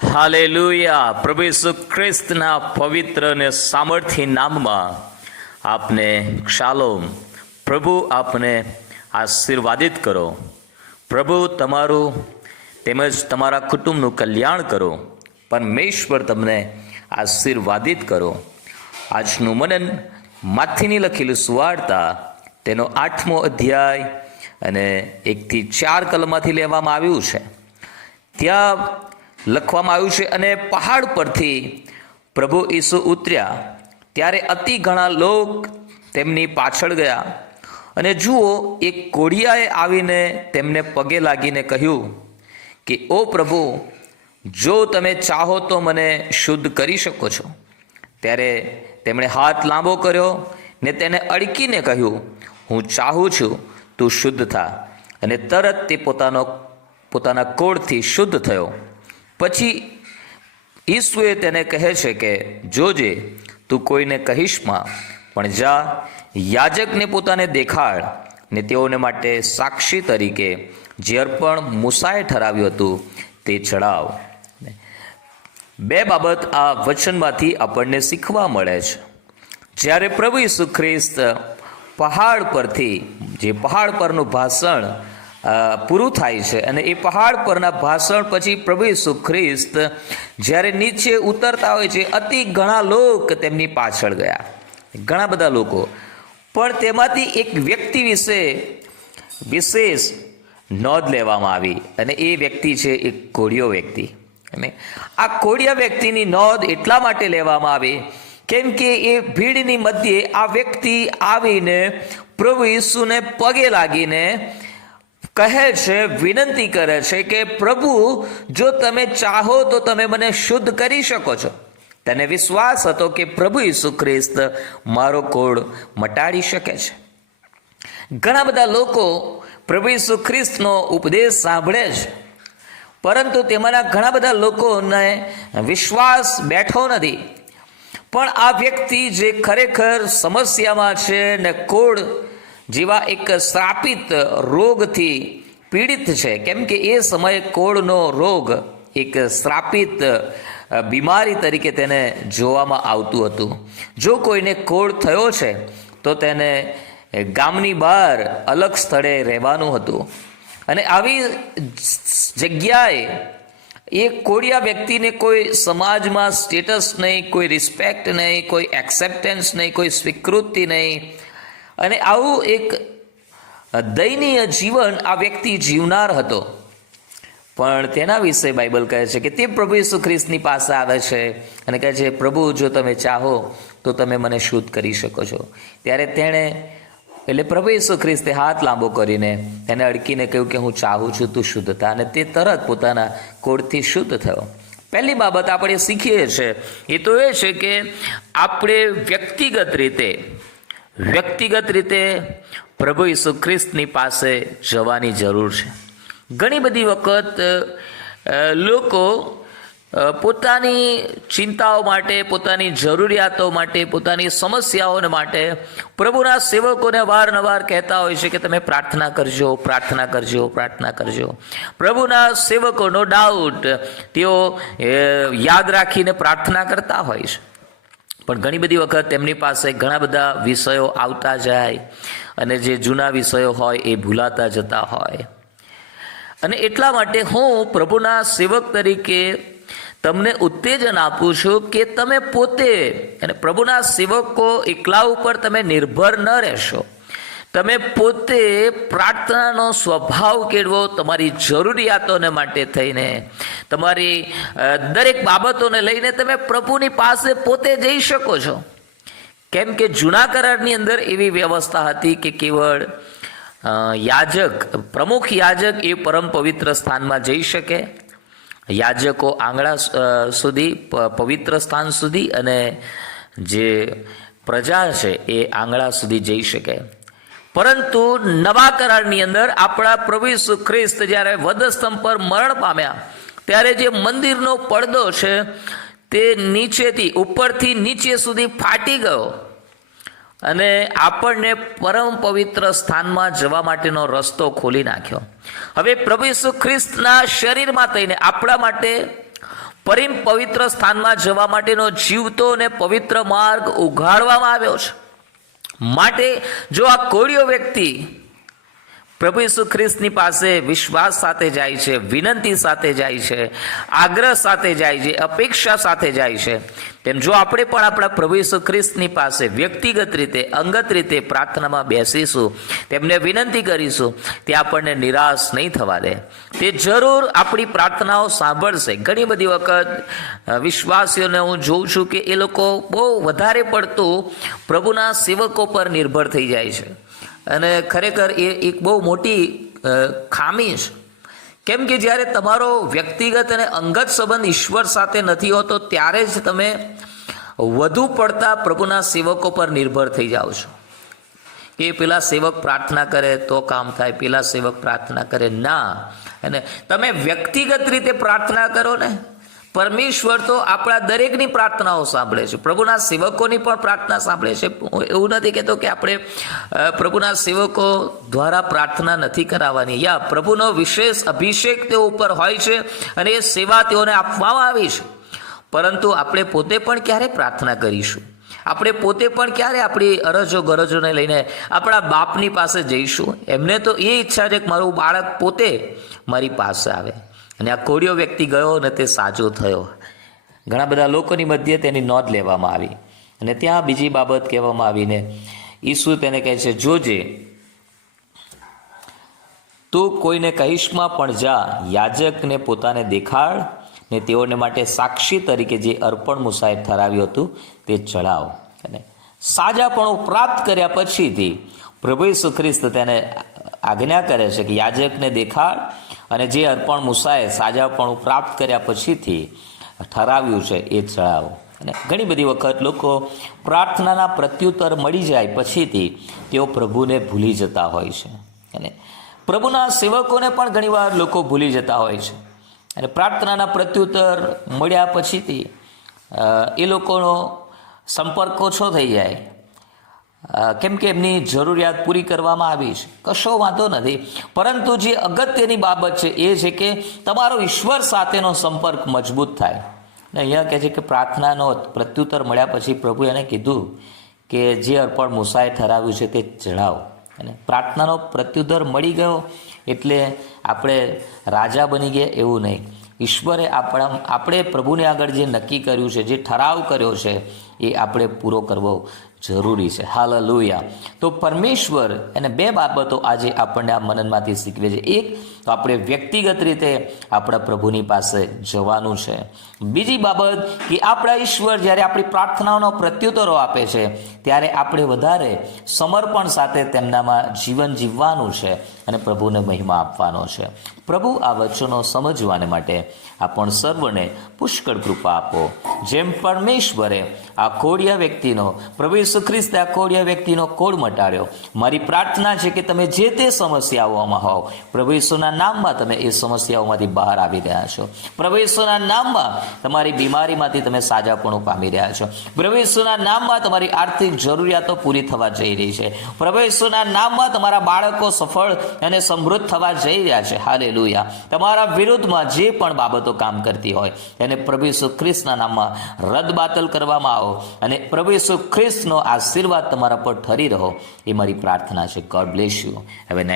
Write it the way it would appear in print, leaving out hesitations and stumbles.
Hallelujah. પ્રભુ ઈસુ ખ્રિસ્તના પવિત્ર અને સામર્થ્ય નામમાં આપને શાલોમ. પ્રભુ આપને આશીર્વાદિત કરો. પ્રભુ તમારું તેમજ તમારા કુટુંબનું કલ્યાણ કરો. પરમેશ્વર તમને આશીર્વાદિત કરો. આજનું મનન માથીની લખેલું સુવાર્તા તેનો 8મો અધ્યાય અને 1 થી 4 કલમમાંથી લેવામાં આવ્યું છે. ત્યાં લખવામાં આવ્યું છે, અને પહાડ પરથી પ્રભુ ઈસુ ઉતર્યા ત્યારે અતિ ઘણા લોક તેમની પાછળ ગયા, અને જુઓ, એક કોઢિયાએ આવીને તેમને પગે લાગીને કહ્યું કે, ઓ પ્રભુ, જો તમે ચાહો તો મને શુદ્ધ કરી શકો છો. ત્યારે તેમણે હાથ લાંબો કર્યો ને તેને અડકીને કહ્યું, હું ચાહું છું, તું શુદ્ધ થા. અને તરત તે પોતાના કોઢથી શુદ્ધ થયો. પછી ઈસુએ તેને કહે છે કે, જોજે, તું કોઈને કહીશમાં, પણ જા, યાજકને પોતાને દેખાડ ને તેઓને માટે સાક્ષી તરીકે જે અર્પણ મૂસાએ ઠરાવ્યું હતું તે ચડાવ. બે બાબત આ વચનમાંથી આપણને શીખવા મળે છે. જ્યારે પ્રભુ ઈસુ ખ્રિસ્ત પહાડ પરથી, જે પહાડ પરનું ભાષણ પૂરું થાય છે, અને એ પહાડ પરના ભાષણ પછી પ્રભુ ઈસુ ખ્રિસ્ત જ્યારે નીચે ઉતરતા હોય છે, અતિ ઘણા લોક તેમની પાછળ ગયા, ઘણા બધા લોકો. પણ તેમાંથી એક વ્યક્તિ વિશે વિશેષ નોંધ લેવામાં આવી, અને એ વ્યક્તિ છે એક કોઢિયો વ્યક્તિ. અને આ કોઢિયા વ્યક્તિની નોંધ એટલા માટે લેવામાં આવી કેમ કે એ ભીડની મધ્યે આ વ્યક્તિ આવીને પ્રભુ ઈસુને પગે લાગીને કહે છે, વિનંતી કરે છે કે, પ્રભુ, જો તમે ચાહો તો તમે મને શુદ્ધ કરી શકો છો. તેને વિશ્વાસ હતો કે પ્રભુ ઈસુ ખ્રિસ્ત મારો કોઢ મટાડી શકે છે. ઘણા બધા લોકો પ્રભુ ઈસુ ખ્રિસ્તનો ઉપદેશ સાંભળે છે, પરંતુ તેમાંના ઘણા બધા લોકોને વિશ્વાસ બેઠો નથી. પણ આ વ્યક્તિ જે ખરેખર સમસ્યામાં છે ને કોઢ જેવા એક શ્રાપિત રોગથી પીડિત છે, કેમ કે એ સમયે કોઢનો રોગ એક શ્રાપિત બીમારી તરીકે તેને જોવામાં આવતું હતું. જો કોઈને કોઢ થયો છે તો તેને ગામની બહાર અલગ સ્થળે રહેવાનું હતું. અને આવી જગ્યાએ એ કોઢિયા વ્યક્તિને કોઈ સમાજમાં સ્ટેટસ નહીં, કોઈ રિસ્પેક્ટ નહીં, કોઈ એક્સેપ્ટન્સ નહીં, કોઈ સ્વીકૃતિ નહીં. અને આવું એક દયનીય જીવન આ વ્યક્તિ જીવનાર હતો. પણ તેના વિશે બાઇબલ કહે છે કે તે પ્રભુ ઈસુ ખ્રિસ્તની પાસે આવે છે અને કહે છે, પ્રભુ, જો તમે ચાહો તો તમે મને શુદ્ધ કરી શકો છો. ત્યારે તેણે, એટલે પ્રભુ ઈસુ ખ્રિસ્તે હાથ લાંબો કરીને તેને અડકીને કહ્યું કે, હું ચાહું છું, તું શુદ્ધ થા. અને તે તરત પોતાના કોઢથી શુદ્ધ થયો. પહેલી બાબત આપણે શીખીએ છીએ એ તો એ છે કે આપણે વ્યક્તિગત રીતે પ્રભુ ઈસુ ખ્રિસ્તની પાસે જવાની જરૂર છે. ઘણી બધી વખત લોકો પોતાની ચિંતાઓ માટે, પોતાની જરૂરિયાતો માટે, પોતાની સમસ્યાઓને માટે પ્રભુના સેવકોને વારંવાર કહેતા હોય છે કે તમે પ્રાર્થના કરજો, પ્રાર્થના કરજો, પ્રાર્થના કરજો. પ્રભુના સેવકોનો ડાઉટ તેઓ યાદ રાખીને પ્રાર્થના કરતા હોય છે. પણ ઘણી બધી વખત તેમની પાસે ઘણા બધા વિષયો આવતા જાય, અને જે જૂના વિષયો હોય એ ભૂલાતા જતા હોય. અને એટલા માટે હું પ્રભુના સેવક તરીકે તમને ઉત્તેજન આપું છું કે તમે પોતે, અને પ્રભુના સેવકો એકલા ઉપર તમે નિર્ભર ન રહેશો. તમે પોતે પ્રાર્થનાનો સ્વભાવ કેળવો. તમારી જરૂરિયાતોને માટે થઈને, તમારી દરેક બાબતોને લઈને તમે પ્રભુની પાસે પોતે જઈ શકો છો. કેમ કે જૂના કરારની અંદર એવી વ્યવસ્થા હતી કે કેવળ પ્રમુખ યાજક એ પરમ પવિત્ર સ્થાનમાં જઈ શકે. યાજકો આંગળા સુધી, પવિત્ર સ્થાન સુધી, અને જે પ્રજા છે એ આંગળા સુધી જઈ શકે. પરંતુ નવા કરારની અંદર આપણા પ્રભુ ઈસુ ખ્રિસ્ત જ્યારે વધસ્તંભ પર મરણ પામ્યા ત્યારે જે મંદિરનો પડદો છે તે નીચેથી ઉપરથી નીચે સુધી ફાટી ગયો, અને આપણને પરમ પવિત્ર સ્થાનમાં જવા માટેનો રસ્તો ખોલી નાખ્યો. હવે પ્રભુ ઈસુ ખ્રિસ્તના શરીરમાં થઈને આપણા માટે પરિમ પવિત્ર સ્થાનમાં જવા માટેનો જીવતો અને પવિત્ર માર્ગ ઉઘાડવામાં આવ્યો છે. માટે જો આ કોળિયો વ્યક્તિ પ્રભુ ઈસુ ખ્રિસ્તની પાસે વિશ્વાસ સાથે જાય છે, વિનંતી સાથે જાય છે, આગ્રહ સાથે જાય છે, અપેક્ષા સાથે જાય છે, તેમ જો આપણે પણ આપણા પ્રભુ ઈસુ ખ્રિસ્તની પાસે વ્યક્તિગત રીતે, અંગત રીતે પ્રાર્થનામાં બેસીશું, તેમને વિનંતી કરીશું, તે આપણને નિરાશ નહીં થવા દે. તે જરૂર આપણી પ્રાર્થનાઓ સાંભળશે. ઘણી બધી વખત વિશ્વાસીઓને હું જોઉં છું કે એ લોકો બહુ વધારે પડતું પ્રભુના સેવકો પર નિર્ભર થઈ જાય છે, અને ખરેખર એ એક બહુ મોટી ખામી છે. કેમ કે જ્યારે તમારો વ્યક્તિગત અને અંગત સંબંધ ઈશ્વર સાથે નથી હોતો, ત્યારે જ તમે વધુ પડતા પ્રભુના સેવકો પર નિર્ભર થઈ જાઓ છો કે પેલા સેવક પ્રાર્થના કરે તો કામ થાય, પેલા સેવક પ્રાર્થના કરે ના. અને તમે વ્યક્તિગત રીતે પ્રાર્થના કરો ને, પરમેશ્વર તો આપણા દરેકની પ્રાર્થનાઓ સાંભળે છે, પ્રભુના સેવકોની પણ પ્રાર્થના સાંભળે છે. એવું નથી કહેતો કે આપણે પ્રભુના સેવકો દ્વારા પ્રાર્થના નથી કરાવવાની. યા પ્રભુનો વિશેષ અભિષેક તેઓ ઉપર હોય છે અને એ સેવા તેઓને આપવામાં આવી છે. પરંતુ આપણે પોતે પણ ક્યારે પ્રાર્થના કરીશું? આપણે પોતે પણ ક્યારે આપણી અરજો ગરજોને લઈને આપણા બાપની પાસે જઈશું? એમને તો એ ઈચ્છા છે કે મારું બાળક પોતે મારી પાસે આવે. અને આ કોળિયો વ્યક્તિ ગયો અને તે સાજો થયો. ઘણા બધા લોકોની મધ્યે તેની નોંધ લેવામાં આવી અને ત્યાં બીજી બાબત કહેવામાં આવીને ઈસુ તેને કહે છે, જોજે તું કોઈને કહીશમાં પણ જા, યાજકને પોતાને દેખાડ ને તેઓને માટે સાક્ષી તરીકે જે અર્પણ મુસાએ ઠરાવ્યું હતું તે ચડાવ. અને સાજાપણું પ્રાપ્ત કર્યા પછીથી પ્રભુ ઈસુ ખ્રિસ્ત તેને આજ્ઞા કરે છે કે યાજકને દેખાડ અને જે અર્પણ મૂસાએ સાજાપણું પ્રાપ્ત કર્યા પછીથી ઠરાવ્યું છે એ ચડાવો. અને ઘણી બધી વખત લોકો પ્રાર્થનાના પ્રત્યુત્તર મળી જાય પછીથી તેઓ પ્રભુને ભૂલી જતા હોય છે. અને પ્રભુના સેવકોને પણ ઘણીવાર લોકો ભૂલી જતા હોય છે. અને પ્રાર્થનાના પ્રત્યુત્તર મળ્યા પછીથી એ લોકોનો સંપર્ક ઓછો થઈ જાય, કેમ કે એમની જરૂરિયાત પૂરી કરવામાં આવી છે. કશો વાંધો નથી, પરંતુ જે અગત્યની બાબત છે એ છે કે તમારો ઈશ્વર સાથેનો સંપર્ક મજબૂત થાય. ને અહીંયા કહે છે કે પ્રાર્થનાનો પ્રત્યુત્તર મળ્યા પછી પ્રભુ એને કીધું કે જે અર્પણ મૂસાએ ઠરાવ્યું છે તે ચઢાવો. અને પ્રાર્થનાનો પ્રત્યુત્તર મળી ગયો એટલે આપણે રાજા બની ગયા એવું નહીં. ઈશ્વરે આપણે પ્રભુને આગળ જે નક્કી કર્યું છે, જે ઠરાવ કર્યો છે એ આપણે પૂરો કરવો જરૂરી છે. હાલેલુયા. તો પરમેશ્વર એને બે બાબતો આજે આપણને આ મનનમાંથી શીખવે છે. એક તો આપણે વ્યક્તિગત રીતે આપણા પ્રભુની પાસે જવાનું છે. બીજી બાબત કે આપણા ઈશ્વર જ્યારે આપણી પ્રાર્થનાઓનો પ્રત્યુત્તરો આપે છે ત્યારે આપણે વધારે સમર્પણ સાથે તેમનામાં જીવન જીવવાનું છે અને પ્રભુને મહિમા આપવાનો છે. પ્રભુ આ વચનો સમજવાને માટે આપણ સર્વને પુષ્કળ કૃપા આપો. જેમ પરમેશ્વરે આ કોળિયા વ્યક્તિનો, પ્રભુ ઈસુ ખ્રિસ્તે આ કોળિયા વ્યક્તિનો કોડ મટાડ્યો, મારી પ્રાર્થના છે કે તમે જે તે સમસ્યાઓમાં હોવ, પ્રભુ ઈસુના નામમાં તમે એ સમસ્યાઓમાંથી બહાર આવી રહ્યા છો. પ્રભુ ઈસુના નામમાં તમારી બીમારીમાંથી તમે સાજાપણું પામી રહ્યા છો. પ્રભુ ઈસુના નામમાં તમારી આર્થિક જરૂરિયાતો પૂરી થવા જઈ રહી છે. પ્રભુ ઈસુના નામમાં તમારા બાળકો સફળ અને સમૃદ્ધ થવા જઈ રહ્યા છે. હાલેલુયા. તમારા વિરુદ્ધમાં જે પણ બાબતો કામ કરતી હોય એને પ્રભુ ઈસુ ખ્રિસ્તના નામમાં રદબાતલ કરવામાં આવો અને પ્રભુ ઈસુ ખ્રિસ્તનો આશીર્વાદ તમારા પર ઠરી રહો, એ મારી પ્રાર્થના છે. God bless you. હવે